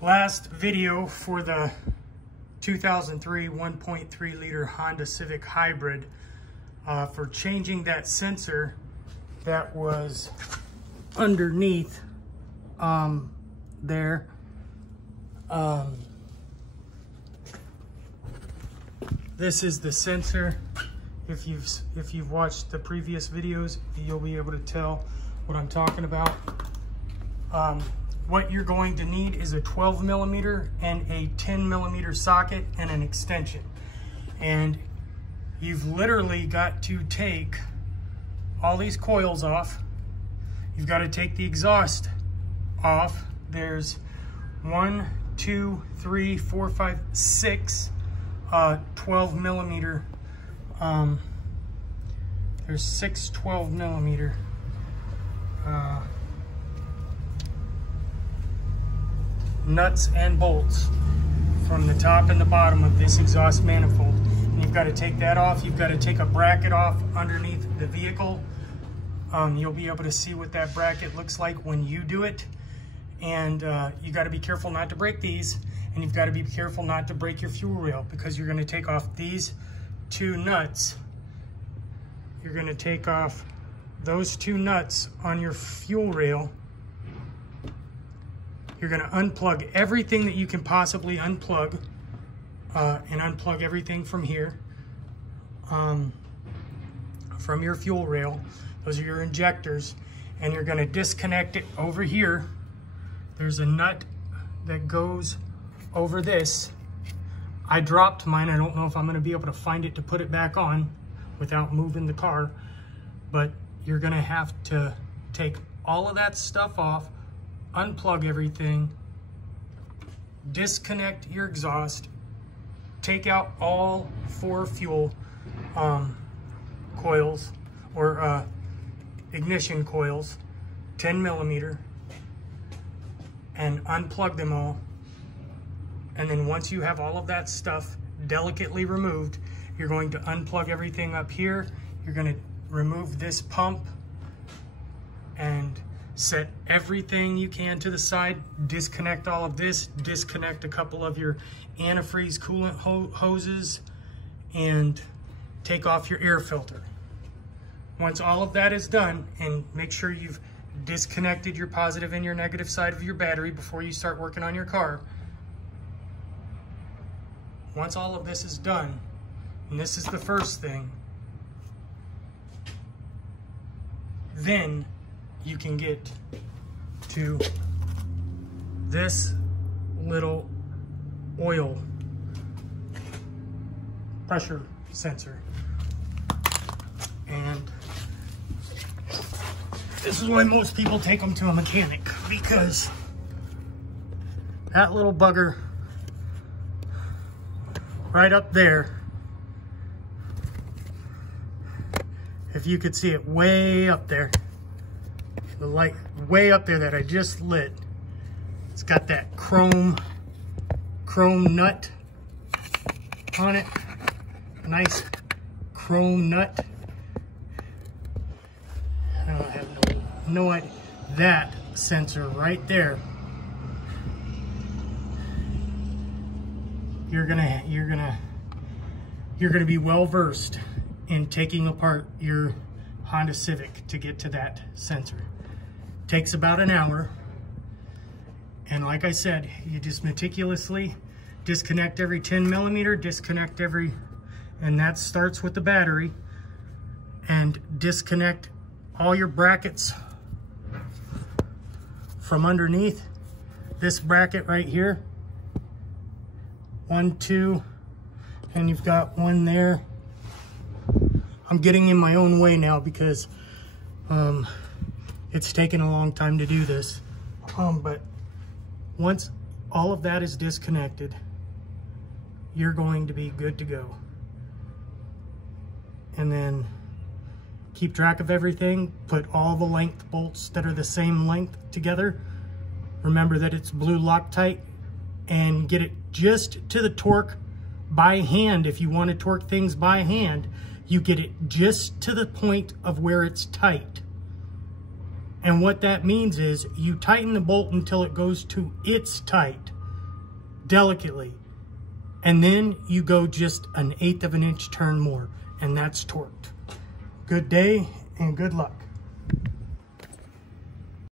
Last video for the 2003 1.3 liter Honda Civic Hybrid for changing that sensor that was underneath there. This is the sensor. If you've watched the previous videos, you'll be able to tell what I'm talking about. What you're going to need is a 12 millimeter and a 10 millimeter socket and an extension. And you've literally got to take all these coils off. You've got to take the exhaust off. There's 1, 2, 3, 4, 5, 6 12 millimeter. There's 6 12 millimeter nuts and bolts from the top and the bottom of this exhaust manifold. And you've got to take that off. You've got to take a bracket off underneath the vehicle. You'll be able to see what that bracket looks like when you do it. And you got to be careful not to break these, and you've got to be careful not to break your fuel rail, because you're going to take off these 2 nuts. You're going to take off those 2 nuts on your fuel rail. You're going to unplug everything that you can possibly unplug, and unplug everything from here, from your fuel rail. Those are your injectors, and you're going to disconnect it over here. There's a nut that goes over this. I dropped mine. I don't know if I'm going to be able to find it to put it back on without moving the car, but you're going to have to take all of that stuff off, unplug everything, disconnect your exhaust, take out all 4 fuel coils, or ignition coils, 10 millimeter, and unplug them all. And then once you have all of that stuff delicately removed, you're going to unplug everything up here. You're going to remove this pump and set everything you can to the side. Disconnect all of this. Disconnect a couple of your antifreeze coolant hoses, and take off your air filter. Once all of that is done, and make sure you've disconnected your positive and your negative side of your battery before you start working on your car. Once all of this is done, and this is the first thing, then you can get to this little oil pressure sensor. And this is why most people take them to a mechanic, because that little bugger right up there, if you could see it way up there, the light way up there that I just lit, it's got that chrome nut on it, a nice chrome nut. I have no idea. That sensor right there, you're gonna be well versed in taking apart your Honda Civic to get to that sensor. Takes about an hour, and like I said, you just meticulously disconnect every 10 millimeter, disconnect every, and that starts with the battery, and disconnect all your brackets from underneath this bracket right here. 1, 2, and you've got one there. I'm getting in my own way now because it's taken a long time to do this. But once all of that is disconnected, you're going to be good to go. And then keep track of everything. Put all the length bolts that are the same length together. Remember that it's blue Loctite, and get it just to the torque by hand. If you want to torque things by hand, you get it just to the point of where it's tight. And what that means is you tighten the bolt until it goes to its tight. delicately, and then you go just 1/8 of an inch turn more, and that's torqued. Good day and good luck.